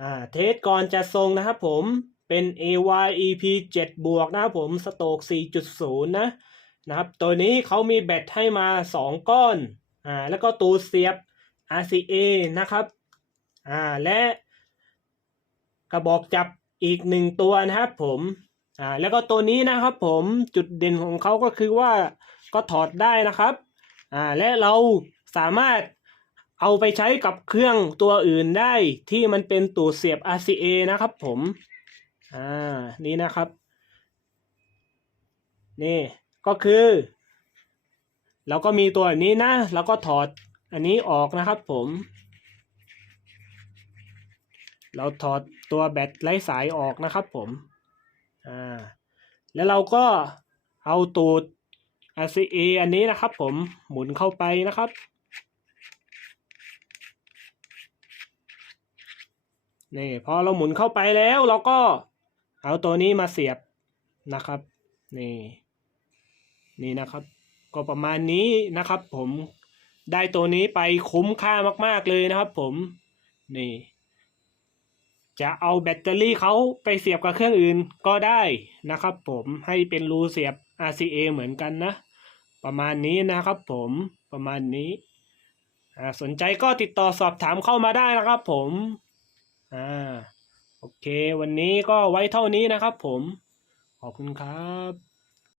อ่าเทสก่อนจะส่งนะครับผมเป็น AYEP 7 บวกนะครับผมสโตก4.0 นะนะครับ ตัวนี้เขามีแบตให้มา 2 ก้อนอ่าแล้วก็ตัวเสียบ RCA นะครับอ่าและกระบอกจับอีกหนึ่งตัวนะครับผมอ่าแล้วก็ตัวนี้นะครับผมจุดเด่นของเขาก็คือว่าก็ถอดได้นะครับอ่าและเราสามารถ เอาไปใช้กับเครื่องตัวอื่นได้ที่มันเป็นตูดเสียบ RCA นะครับผมอ่านี่นะครับ นี่ก็คือ เราก็มีตัวแบบนี้นะ แล้วก็ถอดอันนี้ออกนะครับผม เราถอดตัวแบตไร้สายออกนะครับผมอ่าแล้วเราก็เอาตูด RCA อันนี้นะครับผมหมุนเข้าไปนะครับ นี่พอเราหมุนเข้าไปแล้วเราก็เอาตัวนี้มาเสียบนะครับ นี่ นี่นะครับ ก็ประมาณนี้นะครับ ผมได้ตัวนี้ไปคุ้มค่ามาก ๆเลยนะครับ ผมนี่ จะเอาแบตเตอรี่เขาไปเสียบกับเครื่องอื่นก็ได้นะครับ ผมให้เป็นรูเสียบ RCA เหมือนกันนะ ประมาณนี้นะครับ ผมประมาณนี้สนใจก็ติดต่อสอบถามเข้ามาได้นะครับ ผม อ่าโอเค วันนี้ก็ไว้เท่านี้นะครับผม ขอบคุณครับ